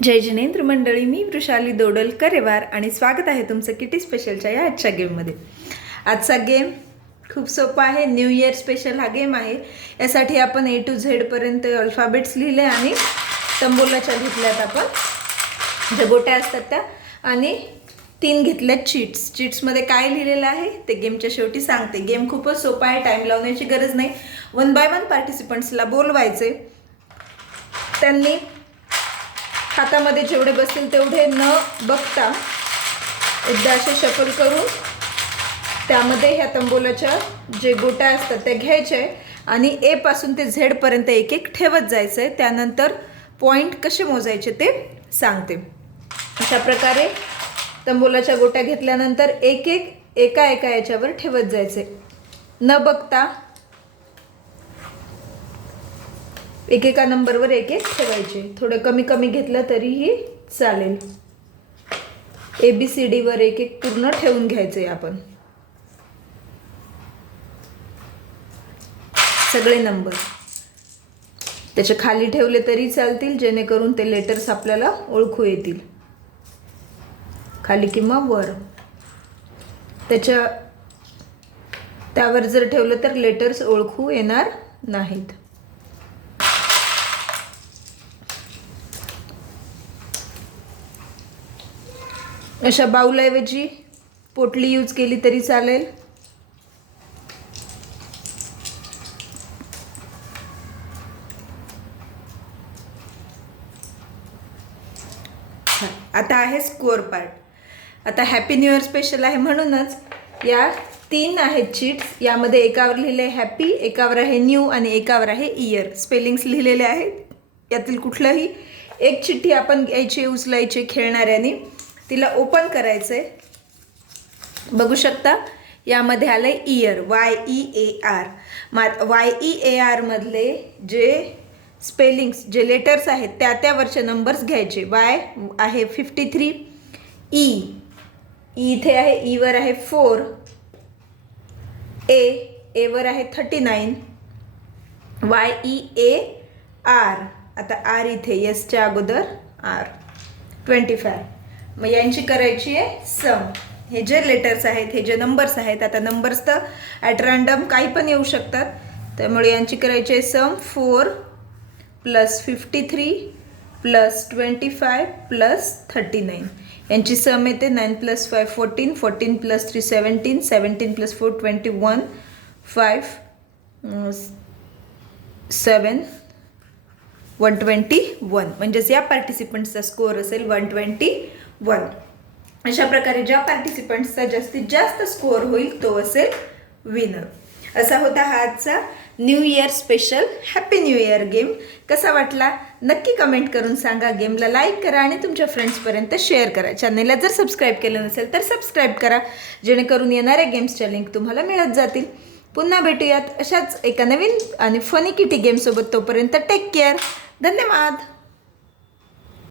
जय जिनेंद्र मंडळी, मी वृषाली दोडल करेवार आणि स्वागत आहे तुमचं किटी स्पेशलच्या या आजच्या गेममध्ये। आजचा गेम खूप सोपा आहे, न्यू इयर स्पेशल हा गेम आहे। यासाठी आपण A to Z पर्यंत अल्फाबेट्स लिहिले आणि तंबोलाच्या घेतल्यात आपण ज्या गोट्या असतात त्या, आणि 3 घेतल्यात चीट्स। चीट्समध्ये काय लिहिलेलं आहे ते गेमच्या शेवटी सांगते। गेम खूपच सोपा आहे, टाइम लावण्याची गरज नाही। 1 बाय 1 पार्टिसिपंट्सला बोलवायचे, त्यांनी हातामध्ये जेवढे बसतील तेवढे न बघता एकदा असे शफल करून त्यामध्ये ह्या तंबोलाच्या जे गोट्या असतात त्या घ्यायचे आणि ए पासून ते झेड पर्यंत एक एक ठेवत जायचं। त्यानंतर पॉइंट कसे मोजायचे ते सांगते। अशा प्रकारे तंबोलाच्या गोट्या घेतल्यानंतर एक एक एका एका याच्यावर ठेवत जायचे, न बघता एकेका नंबरवर एक एक ठेवायचे। थोडं कमी कमी घेतलं तरीही चालेल। ABCD वर एक एक पूर्ण ठेवून घ्यायचे आपण सगळे नंबर। त्याच्या खाली ठेवले तरी चालतील, जेणेकरून ते लेटर्स आपल्याला ओळखू येतील, खाली किंवा वर। त्यावर जर ठेवलं तर लेटर्स ओळखू येणार नाहीत। अशा बाऊलऐवजी पोटली यूज केली तरी चालेल। आता आहे स्कोअर पार्ट। आता हॅपी न्यू इयर स्पेशल आहे म्हणूनच या 3 आहेत चीट्स। यामध्ये एकावर लिहिले हॅपी, एकावर आहे न्यू आणि एकावर आहे इयर। स्पेलिंग्स लिहिलेले आहेत। यातील कुठलंही एक चिठ्ठी आपण घ्यायची, उचलायची खेळणाऱ्याने, तिला ओपन करायचंय। बघू शकता यामध्ये आलंय इयर, YEAR। YEAR मधले जे स्पेलिंग्स, जे लेटर्स आहेत त्यावरचे नंबर्स घ्यायचे। Y आहे 53, E इथे आहे, E वर आहे 4, A वर आहे 39, YEAR। आता R इथे यसच्या अगोदर R 25। मग यांची करायची आहे सम। हे जे लेटर्स आहेत, हे जे नंबर्स आहेत, आता नंबर्स तर ॲट रँडम काही पण येऊ शकतात, त्यामुळे यांची करायची आहे सम। 4 + 53 + 25 + 39 यांची सम येते 9 + 5 14, 14 + 3 17, 17 + 4 21, 5 7 121। म्हणजेच या पार्टिसिपंट्सचा स्कोअर असेल 121। अशा प्रकारे ज्या पार्टिसिपंट्सचा जास्तीत जास्त स्कोअर होईल तो असेल विनर। असा होता हा आजचा new year special happy new year game. कसा वाटला नक्की कमेंट करून सांगा। गेमला लाईक करा आणि तुमच्या फ्रेंड्सपर्यंत शेअर करा। चॅनेलला जर सबस्क्राईब केलं नसेल तर सबस्क्राईब करा, जेणेकरून येणाऱ्या गेम्सच्या लिंक तुम्हाला मिळत जातील। पुन्हा भेटूयात अशाच एका नवीन आणि फनी किटी गेमसोबत। तोपर्यंत टेक केअर, धन्यवाद।